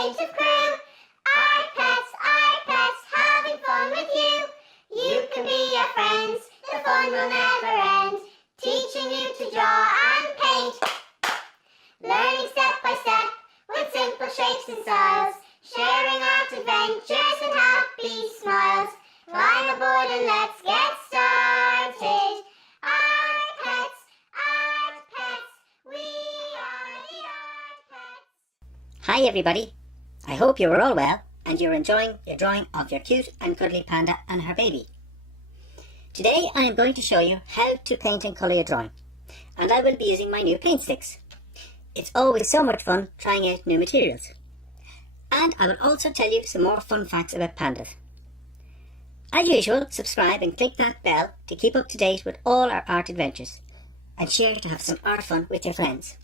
creative crew. iPets, having fun with you. You can be our friends, the fun will never end. Teaching you to draw and paint. Learning step by step with simple shapes and styles. Sharing out adventures and happy smiles. Climb aboard and let's get started. Art Pets, we are the Art Pets. Hi everybody, I hope you are all well and you're enjoying your drawing of your cute and cuddly panda and her baby. Today I am going to show you how to paint and colour your drawing, and I will be using my new Paintsticks. It's always so much fun trying out new materials. And I will also tell you some more fun facts about pandas. As usual, subscribe and click that bell to keep up to date with all our art adventures, and share to have some art fun with your friends.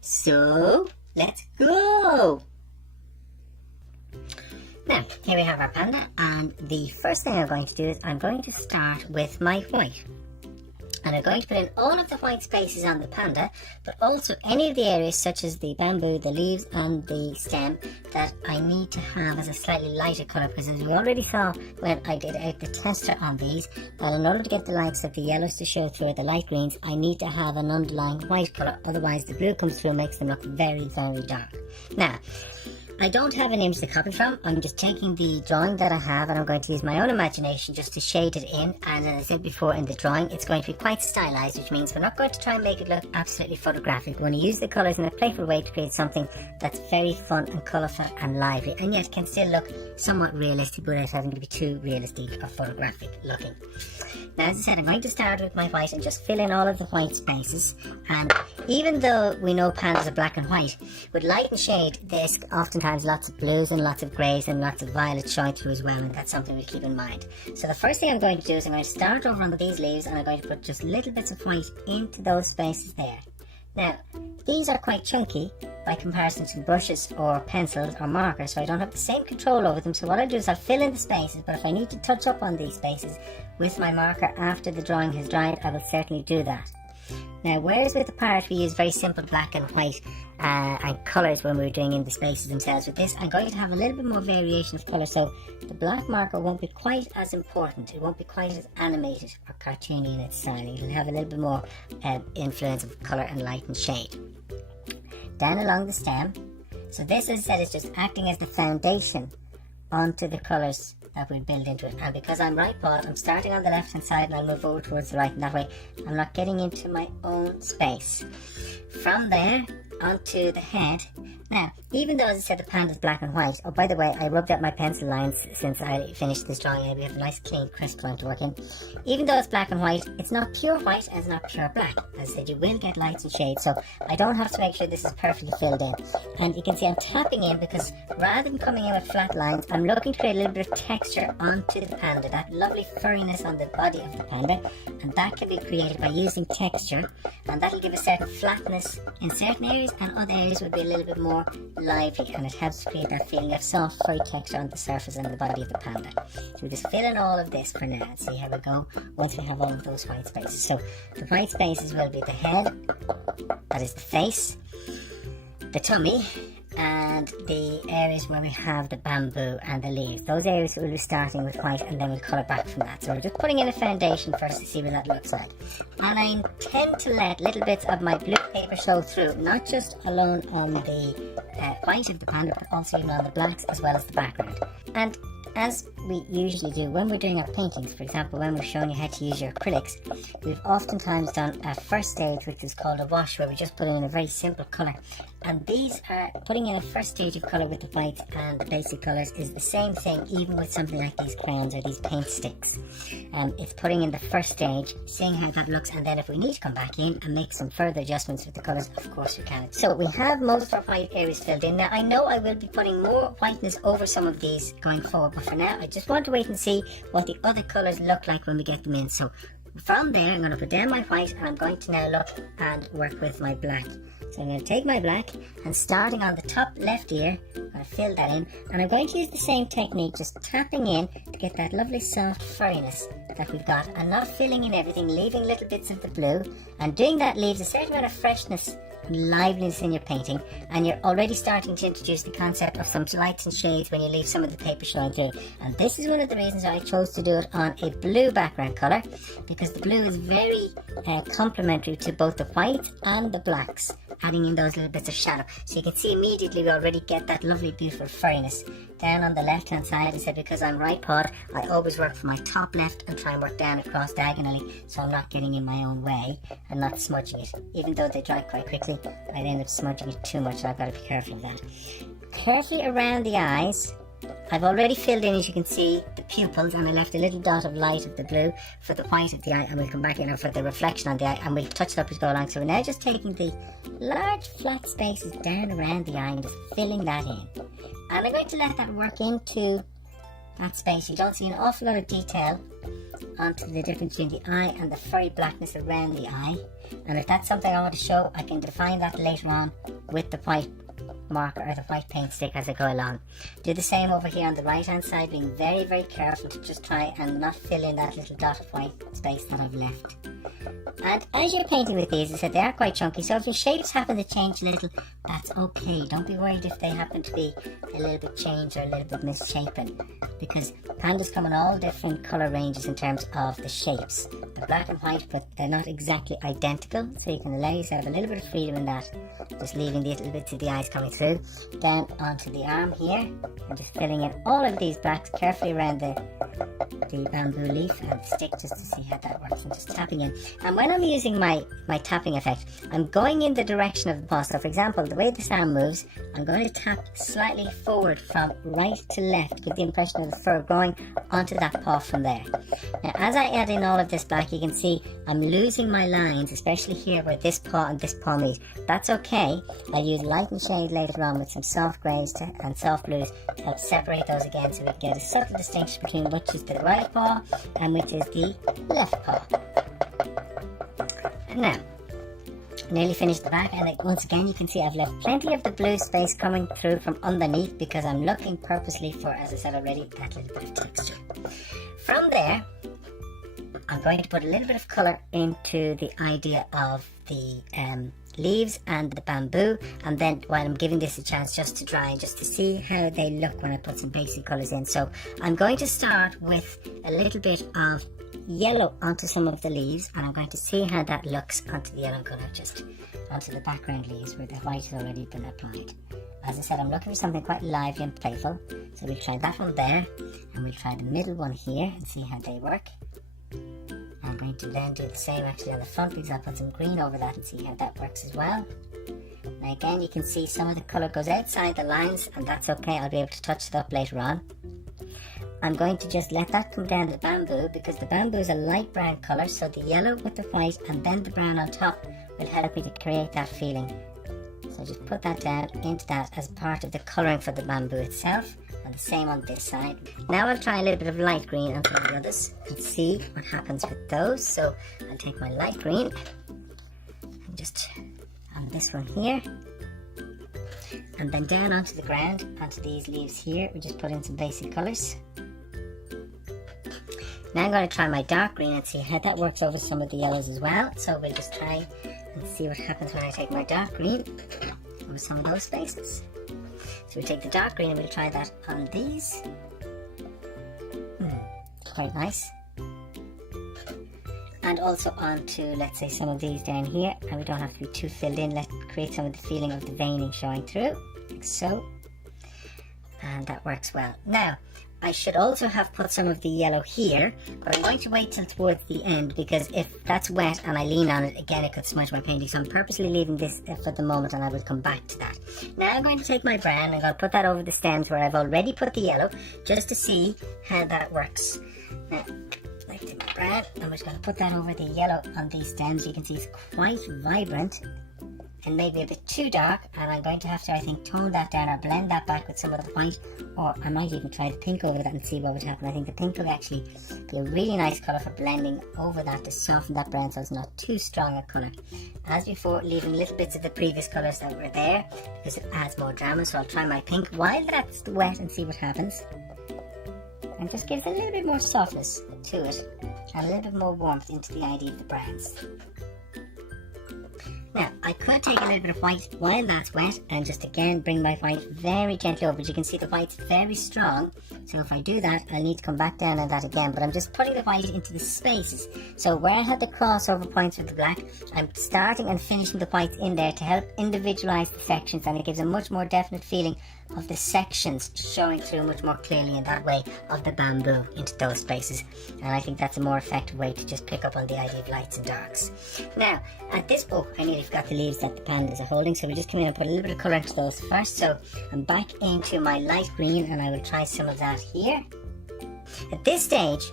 So, let's go! Now, here we have our panda, and the first thing I'm going to do is I'm going to start with my white. And I'm going to put in all of the white spaces on the panda, but also any of the areas such as the bamboo, the leaves and the stem that I need to have as a slightly lighter colour, because as we already saw when I did out the tester on these, that in order to get the likes of the yellows to show through, the light greens, I need to have an underlying white colour, otherwise the blue comes through and makes them look very, very dark. Now, I don't have an image to copy from. I'm just taking the drawing that I have and I'm going to use my own imagination just to shade it in. And as I said before, in the drawing it's going to be quite stylized, which means we're not going to try and make it look absolutely photographic. We're going to use the colours in a playful way to create something that's very fun and colourful and lively, and yet can still look somewhat realistic without having to be too realistic or photographic looking. Now, as I said, I'm going to start with my white and just fill in all of the white spaces. And even though we know pandas are black and white, with light and shade there's oftentimes lots of blues and lots of greys and lots of violets showing through as well, and that's something we keep in mind. So the first thing I'm going to do is I'm going to start over on these leaves, and I'm going to put just little bits of white into those spaces there. Now, these are quite chunky by comparison to brushes or pencils or markers, so I don't have the same control over them. So what I'll do is I'll fill in the spaces, but if I need to touch up on these spaces with my marker after the drawing has dried, I will certainly do that. Now, whereas with the parrot we use very simple black and white and colours when we're doing in the spaces themselves, with this I'm going to have a little bit more variation of colour, so the black marker won't be quite as important, it won't be quite as animated or cartoony in its styling. It'll have a little bit more influence of colour and light and shade. Down along the stem, so this, as I said, is just acting as the foundation onto the colours that we'll build into it. And because I'm right-pawed, I'm starting on the left hand side and I'll move over towards the right, and that way I'm not getting into my own space. From there onto the head. Now, even though, as I said, the panda's black and white, oh by the way, I rubbed out my pencil lines since I finished this drawing. We have a nice clean crisp line to work in. Even though it's black and white, it's not pure white and it's not pure black. As I said, you will get lights and shades, so I don't have to make sure this is perfectly filled in. And you can see I'm tapping in, because rather than coming in with flat lines, I'm looking to create a little bit of texture onto the panda, that lovely furriness on the body of the panda, and that can be created by using texture, and that'll give a certain flatness in certain areas, and other areas will be a little bit more lively, and it helps to create that feeling of soft furry texture on the surface and the body of the panda. So we just fill in all of this for now and see how we go once we have all of those white spaces. So the white spaces will be the head, that is the face, the tummy, and the areas where we have the bamboo and the leaves. Those areas we'll be starting with white, and then we'll colour back from that. So we're just putting in a foundation first to see what that looks like. And I tend to let little bits of my blue paper show through, not just alone on the white of the panda, but also even on the blacks as well as the background. And as we usually do when we're doing our paintings, for example when we're showing you how to use your acrylics, we've oftentimes done a first stage which is called a wash, where we just put in a very simple colour. And these are putting in a first stage of colour with the whites and the basic colours is the same thing even with something like these crayons or these paint sticks. It's putting in the first stage, seeing how that looks, and then if we need to come back in and make some further adjustments with the colours, of course we can. So we have most of our white areas filled in. Now I know I will be putting more whiteness over some of these going forward, but for now I just want to wait and see what the other colours look like when we get them in. So from there I'm going to put down my white, and I'm going to now look and work with my black. So I'm going to take my black, and starting on the top left ear, I'm going to fill that in, and I'm going to use the same technique, just tapping in to get that lovely soft furriness that we've got, and not filling in everything, leaving little bits of the blue. And doing that leaves a certain amount of freshness liveliness in your painting, and you're already starting to introduce the concept of some lights and shades when you leave some of the paper showing through. And this is one of the reasons I chose to do it on a blue background colour, because the blue is very complementary to both the whites and the blacks, adding in those little bits of shadow. So you can see immediately we already get that lovely beautiful furriness. Down on the left hand side, I said because I'm right pawed, I always work from my top left and try and work down across diagonally, so I'm not getting in my own way and not smudging it. Even though they dry quite quickly, I'd end up smudging it too much, so I've got to be careful of that. Carefully around the eyes, I've already filled in, as you can see, the pupils, and I left a little dot of light of the blue for the white of the eye, and we'll come back in for the reflection on the eye, and we'll touch it up as we go along. So we're now just taking the large flat spaces down around the eye and just filling that in. And I'm going to let that work into that space. You don't see an awful lot of detail onto the difference between the eye and the furry blackness around the eye. And if that's something I want to show, I can define that later on with the white marker or the white paint stick as I go along. Do the same over here on the right hand side, being very, very careful to just try and not fill in that little dot of white space that I've left. And as you're painting with these, I said they are quite chunky, so if your shapes happen to change a little, that's okay. Don't be worried if they happen to be a little bit changed or a little bit misshapen, because pandas come in all different colour ranges in terms of the shapes. They're black and white, but they're not exactly identical, so you can allow yourself a little bit of freedom in that, just leaving the little bits of the eyes coming through. Down onto the arm here, and just filling in all of these blacks carefully around the bamboo leaf and the stick, just to see how that works, and just tapping in. And when I'm using my tapping effect, I'm going in the direction of the paw. So for example, the way this arm moves, I'm going to tap slightly forward from right to left, with the impression of the fur going onto that paw from there. Now as I add in all of this black, you can see I'm losing my lines, especially here where this paw and this paw meet. That's okay. I'll use light and shade later on with some soft greys and soft blues to help separate those again, so we get a subtle distinction between which is the right paw and which is the left paw. And now, nearly finished the back, and once again you can see I've left plenty of the blue space coming through from underneath, because I'm looking purposely for, as I said already, that little bit of texture. From there, I'm going to put a little bit of colour into the idea of the leaves and the bamboo, and then while I'm giving this a chance just to dry and just to see how they look when I put some basic colours in. So I'm going to start with a little bit of yellow onto some of the leaves, and I'm going to see how that looks onto the yellow colour, just onto the background leaves where the white has already been applied. As I said, I'm looking for something quite lively and playful, so we'll try that one there, and we'll try the middle one here and see how they work. I'm going to then do the same actually on the front, because I'll put some green over that and see how that works as well. Now again, you can see some of the colour goes outside the lines, and that's okay. I'll be able to touch it up later on. I'm going to just let that come down to the bamboo, because the bamboo is a light brown colour, so the yellow with the white and then the brown on top will help me to create that feeling. So just put that down into that as part of the colouring for the bamboo itself, and the same on this side. Now I'll try a little bit of light green onto the others and see what happens with those. So I'll take my light green and just on this one here, and then down onto the ground, onto these leaves here, we just put in some basic colours. Now I'm going to try my dark green and see how that works over some of the yellows as well. So we'll just try and see what happens when I take my dark green over some of those spaces. So we take the dark green and we'll try that on these. Quite nice. And also onto, let's say, some of these down here, and we don't have to be too filled in. Let's create some of the feeling of the veining showing through, like so. And that works well. Now, I should also have put some of the yellow here, but I'm going to wait till towards the end, because if that's wet and I lean on it, again it could smudge my painting. So I'm purposely leaving this for the moment, and I will come back to that. Now I'm going to take my brown and I'm going to put that over the stems where I've already put the yellow, just to see how that works. Now, I take my brown, I'm just going to put that over the yellow on these stems. You can see it's quite vibrant and maybe a bit too dark, and I'm going to have to, I think, tone that down or blend that back with some of the white, or I might even try the pink over that and see what would happen. I think the pink will actually be a really nice colour for blending over that to soften that brown so it's not too strong a colour. As before, leaving little bits of the previous colours that were there because it adds more drama. So I'll try my pink while that's wet and see what happens, and just gives a little bit more softness to it and a little bit more warmth into the idea of the browns. Now, I could take a little bit of white while that's wet and just again bring my white very gently over. But you can see the white's very strong, so if I do that I'll need to come back down on that again. But I'm just putting the white into the spaces. So where I had the crossover points with the black, I'm starting and finishing the whites in there to help individualize the sections, and it gives a much more definite feeling of the sections showing through much more clearly in that way of the bamboo into those spaces. And I think that's a more effective way to just pick up on the idea of lights and darks. Now at this, oh, I nearly forgot the leaves that the pandas are holding, so we just come in and put a little bit of colour into those first. So I'm back into my light green and I will try some of that here. At this stage,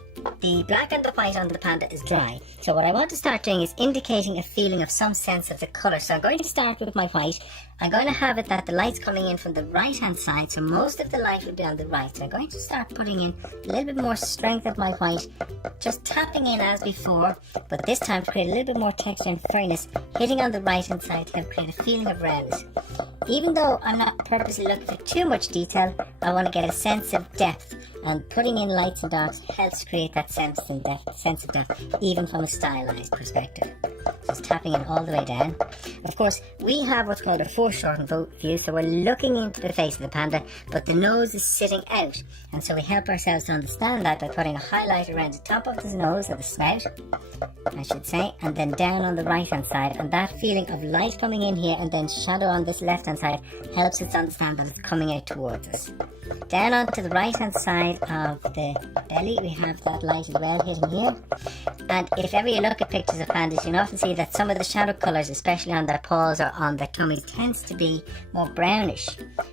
the black and the white on the panda is dry. So what I want to start doing is indicating a feeling of some sense of the colour. So I'm going to start with my white. I'm going to have it that the light's coming in from the right hand side, so most of the light will be on the right. So I'm going to start putting in a little bit more strength of my white, just tapping in as before, but this time to create a little bit more texture and firmness, hitting on the right hand side to help create a feeling of roundness. Even though I'm not purposely looking for too much detail, I want to get a sense of depth, and putting in lights and darks helps create that sense of depth, even from a stylized perspective. Just tapping it all the way down. Of course, we have what's called a foreshortened view, so we're looking into the face of the panda, but the nose is sitting out, and so we help ourselves to understand that by putting a highlight around the top of the nose, or the snout, I should say, and then down on the right hand side, and that feeling of light coming in here and then shadow on this left hand side helps us understand that it's coming out towards us. Down onto the right hand side of the belly, we have that light as well hitting here. And if ever you look at pictures of pandas, you'll often see that some of the shadow colours, especially on their paws or on their tummies, tends to be more brownish.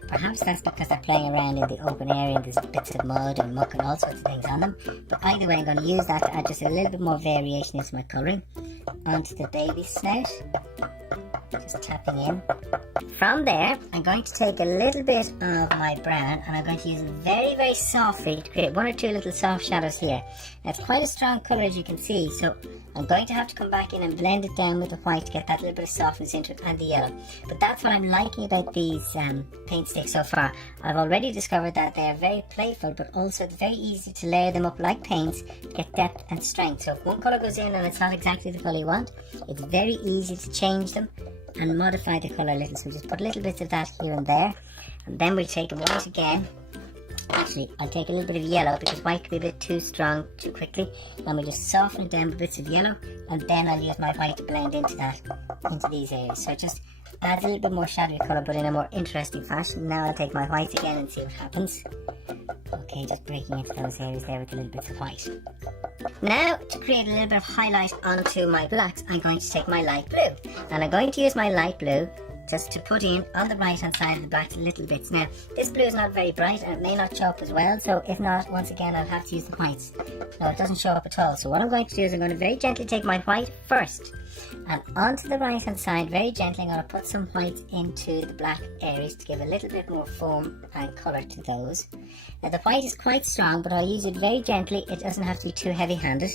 Perhaps that's because they're playing around in the open area and there's bits of mud and muck and all sorts of things on them. But either way, I'm going to use that to add just a little bit more variation into my colouring onto the baby's snout. Just tapping in. From there, I'm going to take a little bit of my brown and I'm going to use it very, very softly to create one or two little soft shadows here. Now, it's quite a strong colour, as you can see, so I'm going to have to come back in and blend it down with the white to get that little bit of softness into it, and the yellow. But that's what I'm liking about these paint sticks so far. I've already discovered that they're very playful, but also very easy to layer them up like paints to get depth and strength. So if one colour goes in and it's not exactly the colour you want, it's very easy to change them and modify the colour a little. So we just put little bits of that here and there, and then we'll take a white again. Actually, I'll take a little bit of yellow because white can be a bit too strong too quickly, and we'll just soften it down with bits of yellow, and then I'll use my white to blend into that, into these areas. So it just adds a little bit more shadowy colour, but in a more interesting fashion. Now I'll take my white again and see what happens. Okay, just breaking into those areas there with a little bit of white. Now, to create a little bit of highlight onto my blacks, I'm going to take my light blue, and I'm going to use my light blue just to put in on the right hand side of the blacks little bits. Now, this blue is not very bright and it may not show up as well, so if not, once again I'll have to use the whites. No, it doesn't show up at all. So what I'm going to do is I'm going to very gently take my white first, and onto the right hand side very gently I'm going to put some whites into the black areas to give a little bit more foam and colour to those. Now the white is quite strong, but I'll use it very gently. It doesn't have to be too heavy handed.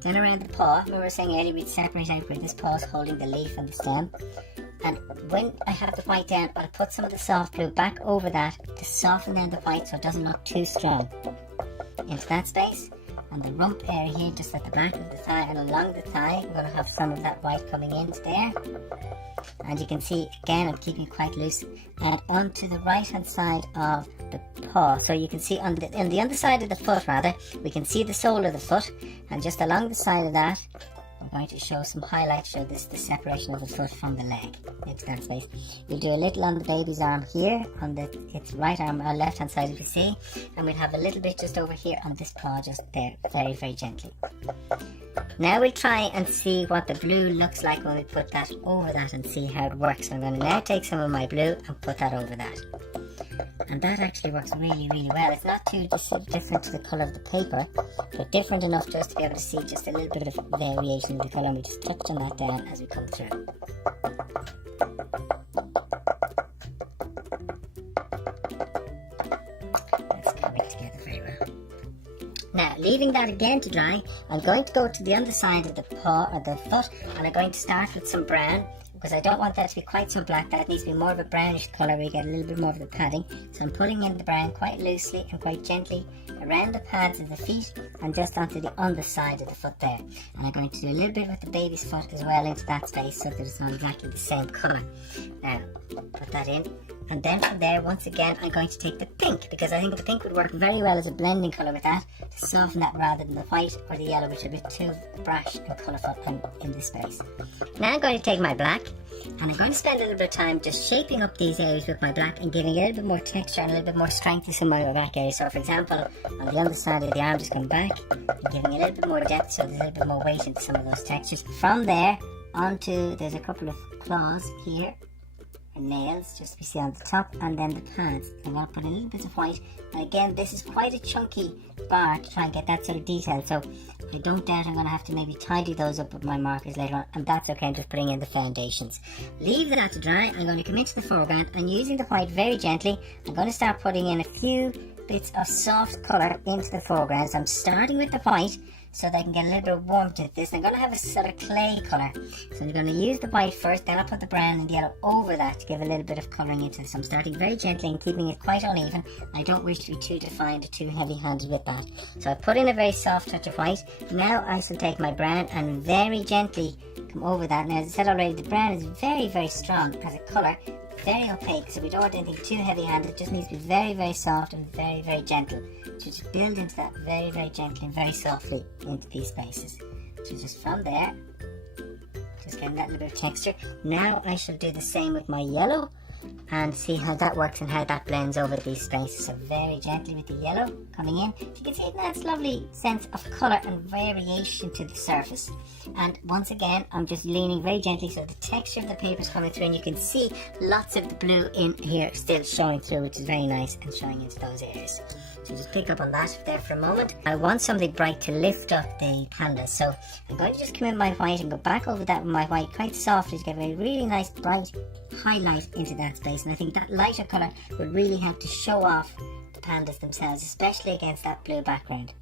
Then around the paw, remember we were saying earlier we'd separate out where this paw is holding the leaf and the stem. And when I have the white down, I'll put some of the soft blue back over that to soften down the white so it doesn't look too strong. Into that space, and the rump area here, just at the back of the thigh and along the thigh, I'm going to have some of that white coming into there. And you can see, again, I'm keeping it quite loose. And onto the right hand side of the paw. So you can see on the underside of the foot, rather, we can see the sole of the foot. And just along the side of that, I'm going to show some highlights, show the separation of the foot from the leg into that space. We'll do a little on the baby's arm here, on its right arm, or left hand side if you see, and we'll have a little bit just over here on this paw, just there, very, very gently. Now we'll try and see what the blue looks like when we put that over that and see how it works. I'm going to now take some of my blue and put that over that. And that actually works really, really well. It's not too different to the colour of the paper, but different enough just to be able to see just a little bit of variation in the colour, and we just touch on that down as we come through. That's coming together very well. Now, leaving that again to dry, I'm going to go to the underside of the paw or the foot, and I'm going to start with some brown. I'm because I don't want that to be quite so black. That needs to be more of a brownish colour where you get a little bit more of the padding. So I'm putting in the brown quite loosely and quite gently around the pads of the feet and just onto the underside of the foot there. And I'm going to do a little bit with the baby's foot as well into that space so that it's not exactly the same colour. Now, put that in. And then from there, once again, I'm going to take the pink, because I think the pink would work very well as a blending colour with that, to soften that rather than the white or the yellow, which are a bit too brash and colourful in this space. Now I'm going to take my black, and I'm going to spend a little bit of time just shaping up these areas with my black and giving a little bit more texture and a little bit more strength to some of my back areas. So for example, on the underside of the arm, just going back and giving a little bit more depth so there's a little bit more weight into some of those textures. From there, onto, there's a couple of claws here, and nails just to be seen on the top, and then the pads. I'm going to put a little bit of white, and again this is quite a chunky bar to try and get that sort of detail, so I don't doubt I'm going to have to maybe tidy those up with my markers later on, and that's okay. I'm just putting in the foundations. Leave that to dry. I'm going to come into the foreground, and using the white very gently, I'm going to start putting in a few bits of soft colour into the foreground. So I'm starting with the white so that I can get a little bit of warmth to this. I'm going to have a sort of clay colour, so I'm going to use the white first, then I'll put the brown and yellow over that to give a little bit of colouring into this. So I'm starting very gently and keeping it quite uneven. I don't wish to be too defined or too heavy handed with that. So I put in a very soft touch of white. Now I shall take my brown and very gently come over that. Now as I said already, the brown is very, very strong as a colour, very opaque, so we don't want anything too heavy handed. It just needs to be very, very soft and very, very gentle. So just build into that very, very gently and very softly into these spaces. So just from there, just getting that little bit of texture. Now I shall do the same with my yellow and see how that works and how that blends over these spaces. So very gently with the yellow coming in. You can see it adds lovely sense of colour and variation to the surface. And once again, I'm just leaning very gently so the texture of the paper is coming through, and you can see lots of the blue in here still showing through, which is very nice, and showing into those areas. So just pick up on that there for a moment. I want something bright to lift up the pandas, so I'm going to just come in my white and go back over that with my white quite softly to get a really nice bright highlight into that space. And I think that lighter colour will really help to show off the pandas themselves, especially against that blue background.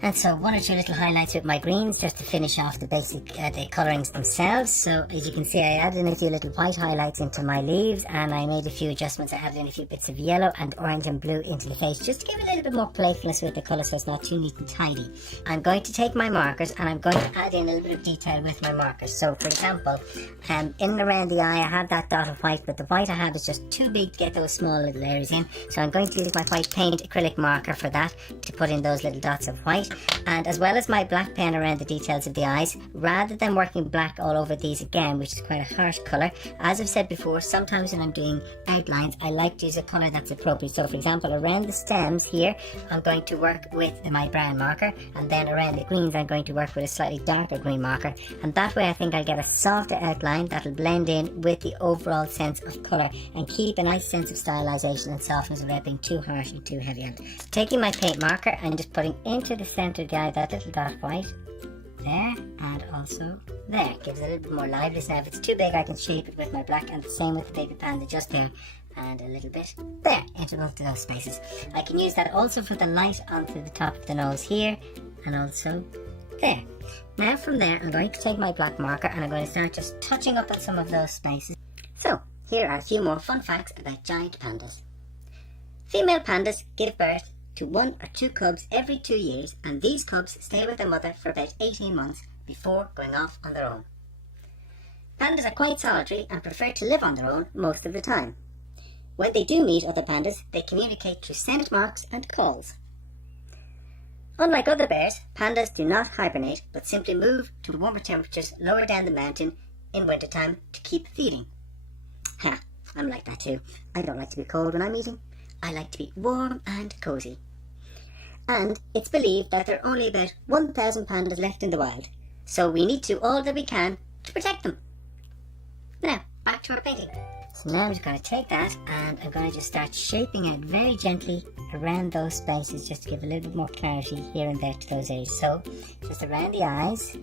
And so one or two little highlights with my greens just to finish off the basic the colourings themselves. So as you can see, I added in a few little white highlights into my leaves, and I made a few adjustments. I added in a few bits of yellow and orange and blue into the face just to give a little bit more playfulness with the colour so it's not too neat and tidy. I'm going to take my markers and I'm going to add in a little bit of detail with my markers. So for example, in and around the eye I had that dot of white, but the white I had is just too big to get those small little areas in. So I'm going to use my white paint acrylic marker for that to put in those little dots of white. And as well as my black pen around the details of the eyes, rather than working black all over these again, which is quite a harsh colour, as I've said before, sometimes when I'm doing outlines I like to use a colour that's appropriate. So for example, around the stems here I'm going to work with my brown marker, and then around the greens I'm going to work with a slightly darker green marker, and that way I think I'll get a softer outline that'll blend in with the overall sense of colour and keep a nice sense of stylisation and softness without being too harsh and too heavy handed. So taking my paint marker and just putting into the centre of the eye that little dot of white there, and also there. Gives it a little bit more liveliness. Now if it's too big I can shape it with my black, and the same with the baby panda just there, and a little bit there into both of those spaces. I can use that also for the light onto the top of the nose here, and also there. Now from there I'm going to take my black marker and I'm going to start just touching up on some of those spaces. So here are a few more fun facts about giant pandas. Female pandas give birth to 1 or 2 cubs every 2 years, and these cubs stay with their mother for about 18 months before going off on their own. Pandas are quite solitary and prefer to live on their own most of the time. When they do meet other pandas, they communicate through scent marks and calls. Unlike other bears, pandas do not hibernate, but simply move to the warmer temperatures lower down the mountain in wintertime to keep feeding. Ha, I'm like that too. I don't like to be cold when I'm eating. I like to be warm and cosy. And it's believed that there are only about 1,000 pandas left in the wild, so we need to do all that we can to protect them. Now, back to our painting. So now I'm just going to take that and I'm going to just start shaping it very gently around those spaces just to give a little bit more clarity here and there to those areas. So, just around the eyes,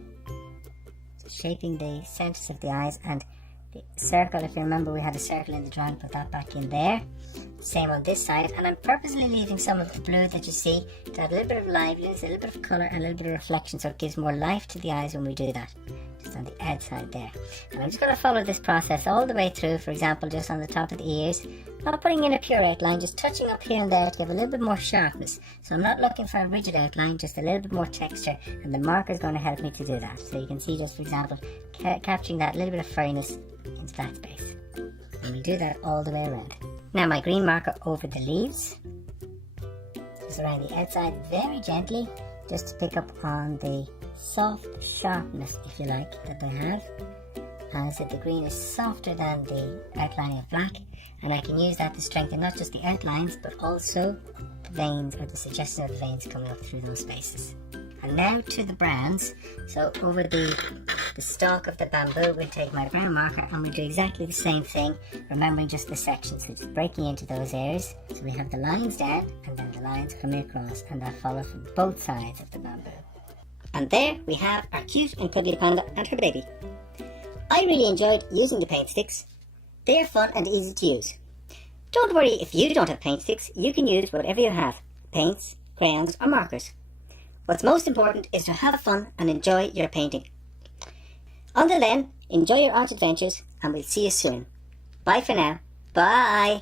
so shaping the centres of the eyes, and the circle, if you remember we had a circle in the drawing, put that back in there. Same on this side, and I'm purposely leaving some of the blue that you see to add a little bit of liveliness, a little bit of colour and a little bit of reflection, so it gives more life to the eyes when we do that. just on the outside there. And I'm just going to follow this process all the way through, for example, just on the top of the ears. Not putting in a pure outline, just touching up here and there to give a little bit more sharpness. So I'm not looking for a rigid outline, just a little bit more texture, and the marker is going to help me to do that. So you can see just, for example, capturing that little bit of furriness into that space. And we'll do that all the way around. Now my green marker over the leaves, just around the outside, very gently, just to pick up on the soft sharpness, if you like, that they have. As I said, the green is softer than the outlining of black, and I can use that to strengthen not just the outlines, but also the veins, or the suggestion of the veins coming up through those spaces. And now to the browns. So over the stalk of the bamboo, we'll take my brown marker and we'll do exactly the same thing, remembering just the sections, so just breaking into those areas. So we have the lines down, and then the lines coming across, and that follows from both sides of the bamboo. And there we have our cute and cuddly panda and her baby. I really enjoyed using the paint sticks. They are fun and easy to use. Don't worry if you don't have paint sticks, you can use whatever you have, paints, crayons or markers. What's most important is to have fun and enjoy your painting. Until then, enjoy your art adventures and we'll see you soon. Bye for now. Bye!